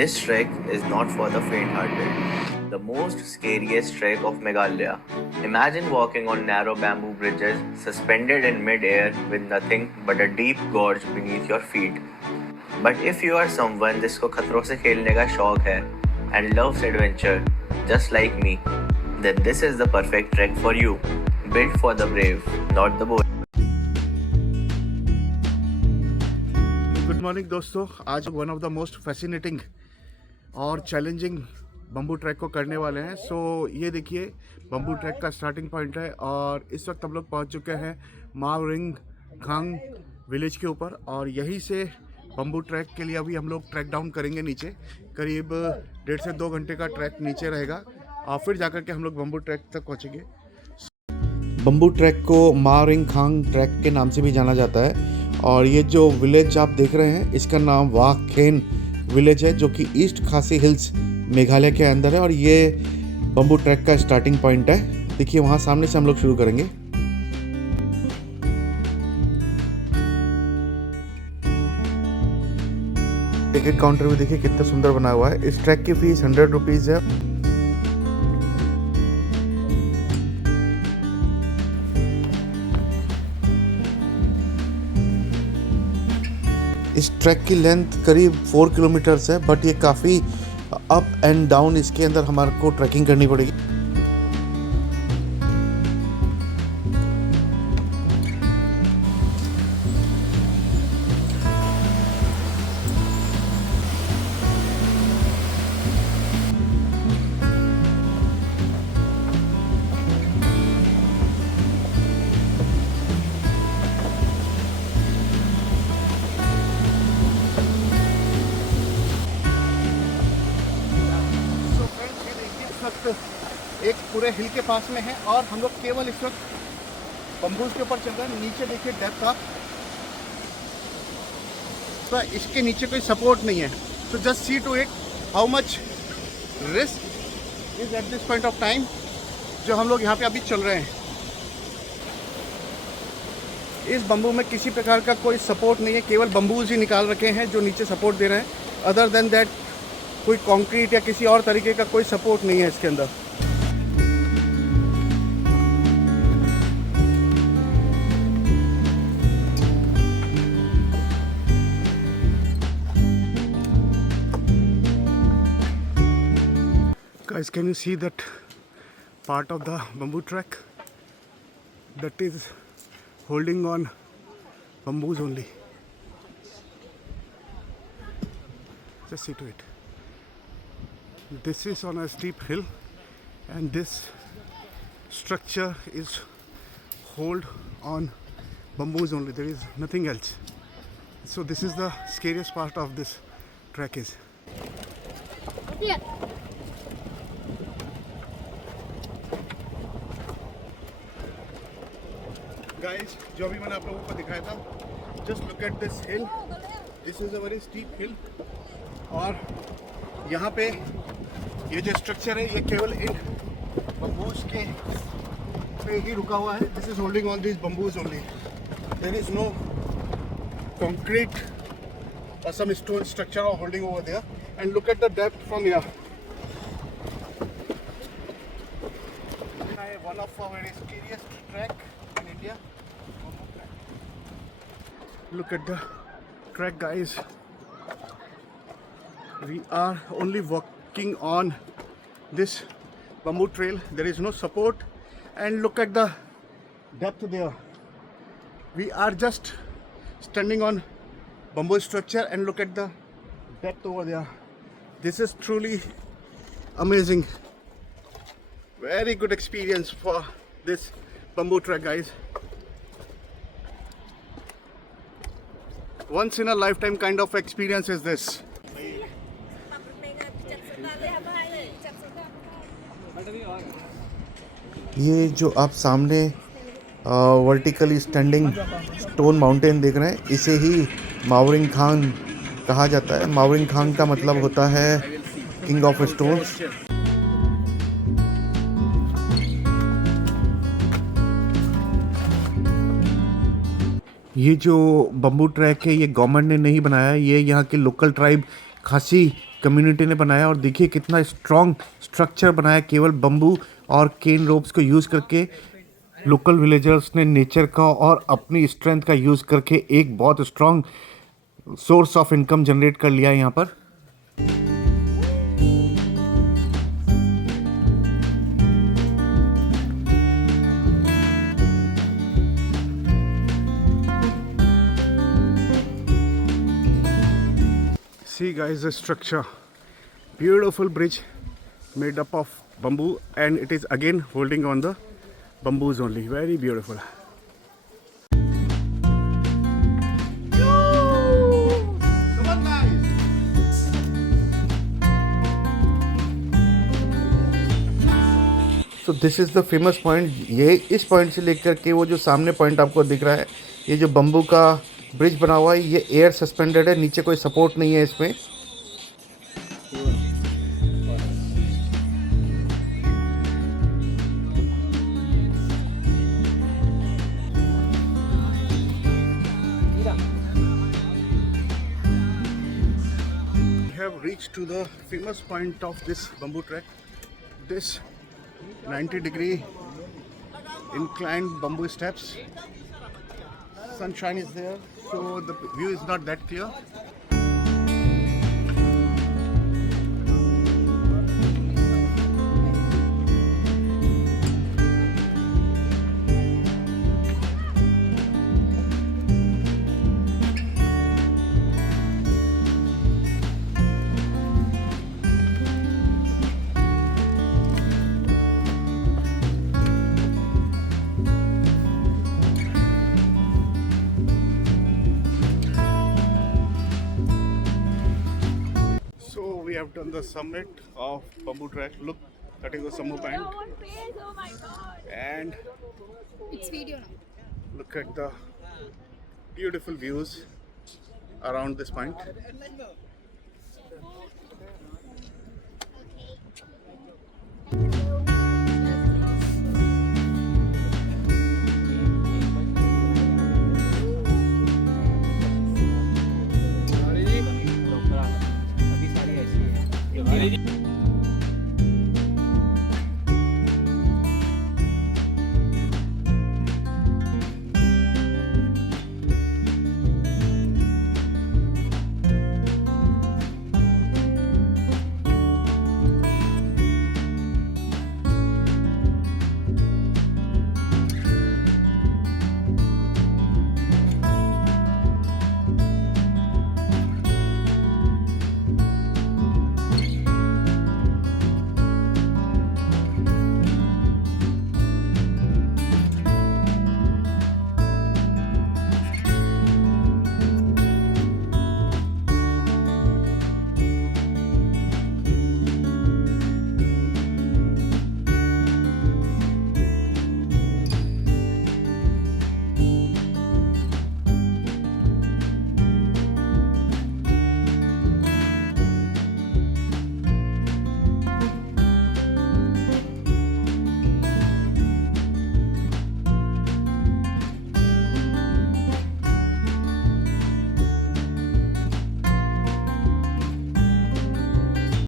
this trek is not for the faint-hearted. The most scariest trek of Meghalaya. Imagine walking on narrow bamboo bridges suspended in mid-air with nothing but a deep gorge beneath your feet. But if you are someone जिसको खतरों से खेलने का शौक है and loves adventure, just like me, then this is the perfect trek for you. Built for the brave, not the bold. Good morning दोस्तों, आज one of the most fascinating और चैलेंजिंग बम्बू ट्रैक को करने वाले हैं। सो ये देखिए bamboo track का स्टार्टिंग पॉइंट है और इस वक्त हम लोग पहुंच चुके हैं मावरिंग खांग विलेज के ऊपर और यहीं से बम्बू ट्रैक के लिए अभी हम लोग ट्रैक डाउन करेंगे नीचे। करीब 1.5 से 2 घंटे का ट्रैक नीचे रहेगा और फिर जाकर के हम लोग बम्बू ट्रैक तक पहुँचेंगे। बम्बू ट्रैक को मावरिंग खांग ट्रैक के नाम से भी जाना जाता है और ये जो विलेज आप देख रहे हैं इसका नाम वाखेन विलेज है, जो कि ईस्ट खासी हिल्स मेघालय के अंदर है और ये बम्बू ट्रैक का स्टार्टिंग पॉइंट है। देखिए वहाँ सामने से हम लोग शुरू करेंगे। टिकट काउंटर भी देखिए कितना सुंदर बना हुआ है। इस ट्रैक की फीस 100 रुपीज़ है। इस ट्रैक की लेंथ करीब 4 किलोमीटर्स है, बट ये काफ़ी अप एंड डाउन इसके अंदर हमारे को ट्रैकिंग करनी पड़ेगी। एक पूरे हिल के पास में है और हम लोग केवल इस वक्त बम्बूज के ऊपर चल रहे हैं। नीचे देखिए डेप्थ आप, तो इसके नीचे कोई सपोर्ट नहीं है। So just see to it how much risk is at this point of time जो हम लोग यहाँ पे अभी चल रहे हैं। इस बम्बू में किसी प्रकार का कोई सपोर्ट नहीं है, केवल बम्बूज ही निकाल रखे हैं जो नीचे सपोर्ट दे रहे हैं। अदर देन दैट कोई कंक्रीट या किसी और तरीके का कोई सपोर्ट नहीं है इसके अंदर। Guys, can you see that part of the bamboo track that is holding on bamboos only? Just see to it. This is on a steep hill and this structure is hold on bamboos only. There is nothing else. So this is the scariest part of this trek is. Guys, जो अभी मैंने आप लोगों को दिखाया था, just look at this hill. This is a very steep hill और यहाँ पे ये जो स्ट्रक्चर है ये केवल इन बम्बूज के पे ही रुका हुआ है। This is holding on this bamboos only. There is no concrete or some stone structure or holding over there. And look at the depth from here. One of our very scariest trek in India. Look at the trek, guys. We are only walking on this bamboo trail. There is no support and look at the depth there. We are just standing on bamboo structure and look at the depth over there. This is truly amazing. Very good experience for this bamboo trek, guys. Once in a lifetime kind of experience is this. ये जो आप सामने vertically standing stone mountain देख रहे हैं, इसे ही मावरिंग खांग कहा जाता है। मावरिंग खांग का मतलब होता है किंग ऑफ स्टोन्स। ये जो बम्बू ट्रैक है ये गवर्नमेंट ने नहीं बनाया, ये यहाँ के लोकल ट्राइब खासी कम्युनिटी ने बनाया। और देखिए कितना स्ट्रॉन्ग स्ट्रक्चर बनाया केवल बम्बू और केन रोप्स को यूज़ करके। लोकल विलेजर्स ने नेचर का और अपनी स्ट्रेंथ का यूज़ करके एक बहुत strong source of income generate कर लिया है यहाँ पर। See guys, the structure, beautiful bridge made up of bamboo, and it is again holding on the bamboos only. Very beautiful. Come on guys. So this is the famous point. ये इस पॉइंट से लेकर के वो जो सामने पॉइंट आपको दिख रहा है, ये जो बम्बू का ब्रिज बना हुआ है, ये एयर सस्पेंडेड है, नीचे कोई सपोर्ट नहीं है इसमें। We have reached to the famous point of this bamboo trek. This 90-degree inclined bamboo steps. Sunshine is there, so the view is not that clear. We have done the summit of bamboo trek. Look, that is the Sammu Bank. Oh my god. And It's video now. look at the beautiful views around this point.